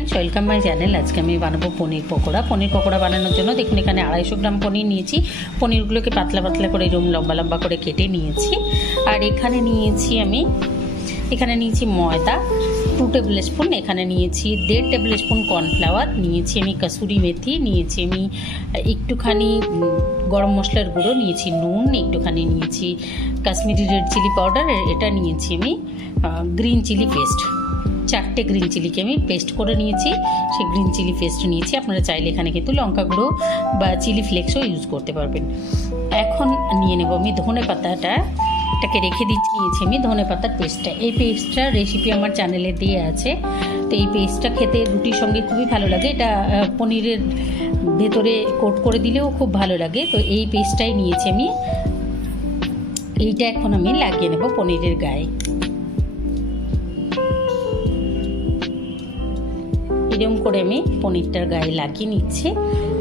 Friends welcome my channel. आज के बानाबो पनीर पकोड़ा। पनीर पकोड़ा बानानोर जोन्नो देखुन एखाने 250 ग्राम पनीर निয়েছি। पनीरगुलोके पातला पातला करे एरकम लम्बा लम्बा करे केटे निয়েছি। আর এখানে নিয়েছি আমি ময়দা 2 টেবিল স্পুন, এখানে নিয়েছি 1.5 টেবিল স্পুন কর্নফ্লাওয়ার, নিয়েছি আমি কসুরি মেথি, নিয়েছি আমি একটুখানি গরম মশলার গুঁড়ো, নিয়েছি নুন, একটুখানি নিয়েছি কাশ্মীরি রেড চিলি পাউডার, এটা নিয়েছি আমি গ্রিন চিলি পেস্ট। 4টে গ্রিন চিলিকে আমি পেস্ট করে নিয়েছি, সেই গ্রিন চিলি পেস্ট নিয়েছি। আপনারা চাইলে এখানে কিন্তু লঙ্কা গুঁড়ো বা চিলি ফ্লেক্সও ইউজ করতে পারবেন। এখন নিয়ে নেব আমি ধনে পাতাটা, এটাকে রেখে নিয়েছি আমি ধনে পাতার পেস্টটা। এই পেস্টটা রেসিপি আমার চ্যানেলে দেওয়া আছে। তো এই পেস্টটা খেতে রুটির সঙ্গে খুবই ভালো লাগে, এটা পনিরের ভেতরে কোট করে দিলেও খুব ভালো লাগে। তো এই পেস্টটাই নিয়েছি আমি, এইটা এখন আমি লাগিয়ে নেব পনিরের গায়ে। এরকম করে আমি পনিরটার গায়ে লাগিয়ে নিচ্ছি।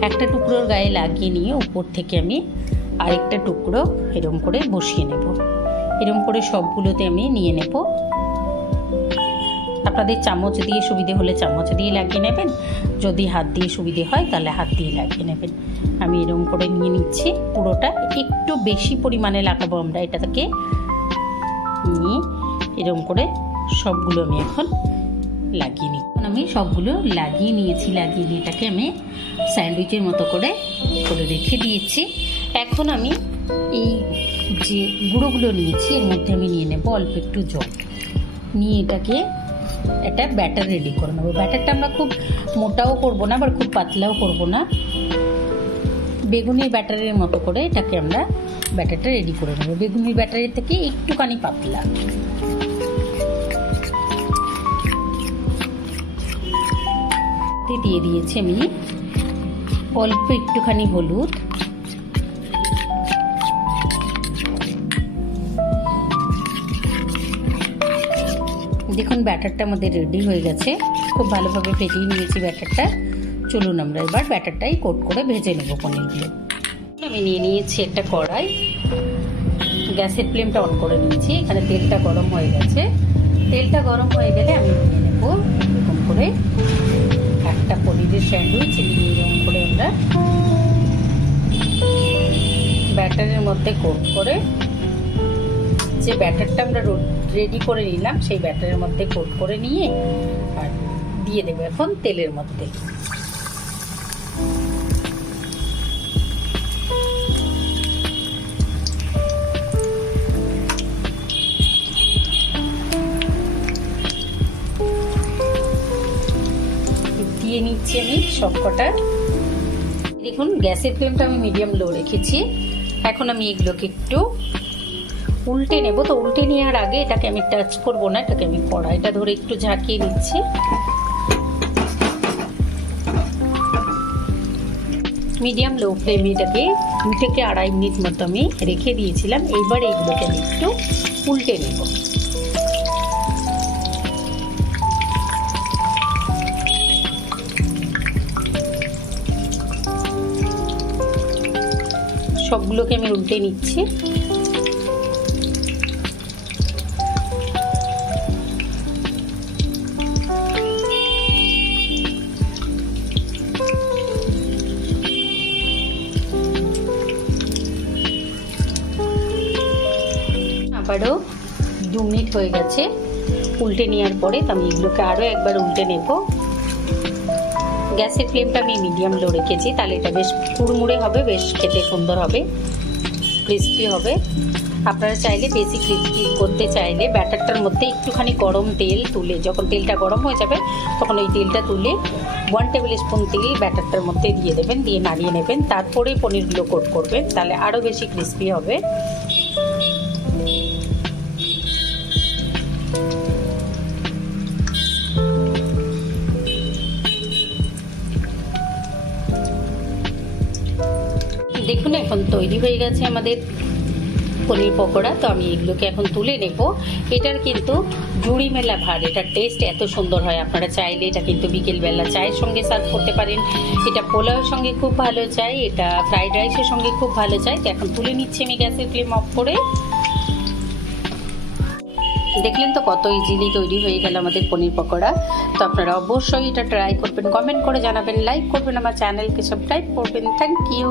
একটা টুকরোর গায়ে লাগিয়ে নিয়ে উপর থেকে আমি আরেকটা টুকরো এরকম করে বসিয়ে নেব। এরকম করে সবগুলোতে আমি নিয়ে নেব। আপনাদের চামচ দিয়ে সুবিধে হলে চামচ দিয়ে লাগিয়ে নেবেন, যদি হাত দিয়ে সুবিধে হয় তাহলে হাত দিয়ে লাগিয়ে নেবেন। আমি এরকম করে নিয়ে নিচ্ছি পুরোটা। একটু বেশি পরিমাণে লাগাবো আমরা এটা থেকে নিয়ে, এরকম করে সবগুলো আমি এখন লাগিয়ে নিই। আমি সবগুলো লাগিয়ে নিয়েছি, লাগিয়ে নিয়ে এটাকে আমি স্যান্ডউইচের মতো করে রেখে দিয়েছি। এখন আমি এই যে গুঁড়োগুলো নিয়েছি এর মধ্যে আমি নিয়ে নেব অল্প একটু জল, নিয়ে এটাকে একটা ব্যাটার রেডি করে নেবো। ব্যাটারটা আমরা খুব মোটাও করব না, আবার খুব পাতলাও করব না, বেগুনির ব্যাটারের মতো করে এটাকে আমরা ব্যাটারটা রেডি করে নেব। বেগুনির ব্যাটারের থেকে একটুখানি পাতলা। দিয়ে দিয়েছি আমি অল্প একটুখানি হলুদ, দেখুন ব্যাটারটা আমাদের রেডি হয়ে গেছে, খুব ভালোভাবে ফেটিয়ে নিয়েছি ব্যাটারটা। চলুন আমরা এবার ব্যাটারটাই কোট করে ভেজে নেব পনিরগুলো। আমি নিয়ে নিয়েছি একটা কড়াই, গ্যাসের ফ্লেমটা অন করে নিয়েছি। এখানে তেলটা গরম হয়ে গেছে। তেলটা গরম হয়ে গেলে আমি নিয়ে নেব এরকম করে একটা পনিরের স্যান্ডউইচ, নিয়ে এরকম করে আমরা ব্যাটারের মধ্যে কোট করে, যে ব্যাটারটা আমরা রেডি করে নিলাম সেই ব্যাটারের মধ্যে কোট করে নিয়ে আর দিয়ে দেবো এখন তেলের মধ্যে। দিয়ে নিচ্ছি আমি সবকটা। দেখুন গ্যাসের ফ্লেমটা আমি মিডিয়াম লো রেখেছি। এখন আমি এগুলোকে একটু উল্টে নেব। তো উল্টে নেওয়ার আগে এটাকে আমি টাচ করব না, এটাকে আমি কড়াইটা ধরে একটু ঝাঁকিয়ে নিচ্ছি। মিডিয়াম লো ফ্লেমে এটাকে 2 থেকে 2.5 মিনিট মতো আমি রেখে দিয়েছিলাম। এইবার এইগুলোকে আমি একটু উল্টে নেব। সবগুলোকে আমি উল্টে নিচ্ছি। আবারও 2 মিনিট হয়ে গেছে উল্টে নেওয়ার পরে। তো আমি এগুলোকে আরও একবার উল্টে নেব। গ্যাসের ফ্লেমটা আমি মিডিয়াম লো রেখেছি, তাহলে এটা বেশ কুড়মুড়ে হবে, বেশ খেতে সুন্দর হবে, ক্রিস্পি হবে। আপনারা চাইলে বেশি ক্রিস্পি করতে চাইলে ব্যাটারটার মধ্যে একটুখানি গরম তেল তুলে, যখন তেলটা গরম হয়ে যাবে তখন ওই তেলটা তুলে 1 টেবিল স্পুন তেল ব্যাটারটার মধ্যে দিয়ে দেবেন, দিয়ে নাড়িয়ে নেবেন। তারপরেই পনিরগুলো কোট করবেন, তাহলে আরও বেশি ক্রিস্পি হবে। দেখুন এখন তৈরি হয়ে গেছে আমাদের পনির পকোড়া। তো আমি এগুলোকে এখন তুলে নেব। এটার কিন্তু জুড়ি মেলা ভার, এটার টেস্ট এত সুন্দর হয়। আপনারা চাইলে এটা কিন্তু বিকেলবেলা চায়ের সঙ্গে সার্ভ করতে পারেন, এটা পোলাওয়ের সঙ্গে খুব ভালো চাই, এটা ফ্রাইড রাইসের সঙ্গে খুব ভালো চাই। তো এখন তুলে নিচ্ছি আমি গ্যাসের ফ্লেম অফ করে। দেখলেন তো কত ইজিলি তৈরি হয়ে গেল আমাদের পনির পকোড়া। তো আপনারা অবশ্যই এটা ট্রাই করবেন, কমেন্ট করে জানাবেন, লাইক করবেন, আমার চ্যানেলকে সাবস্ক্রাইব করবেন। Thank you.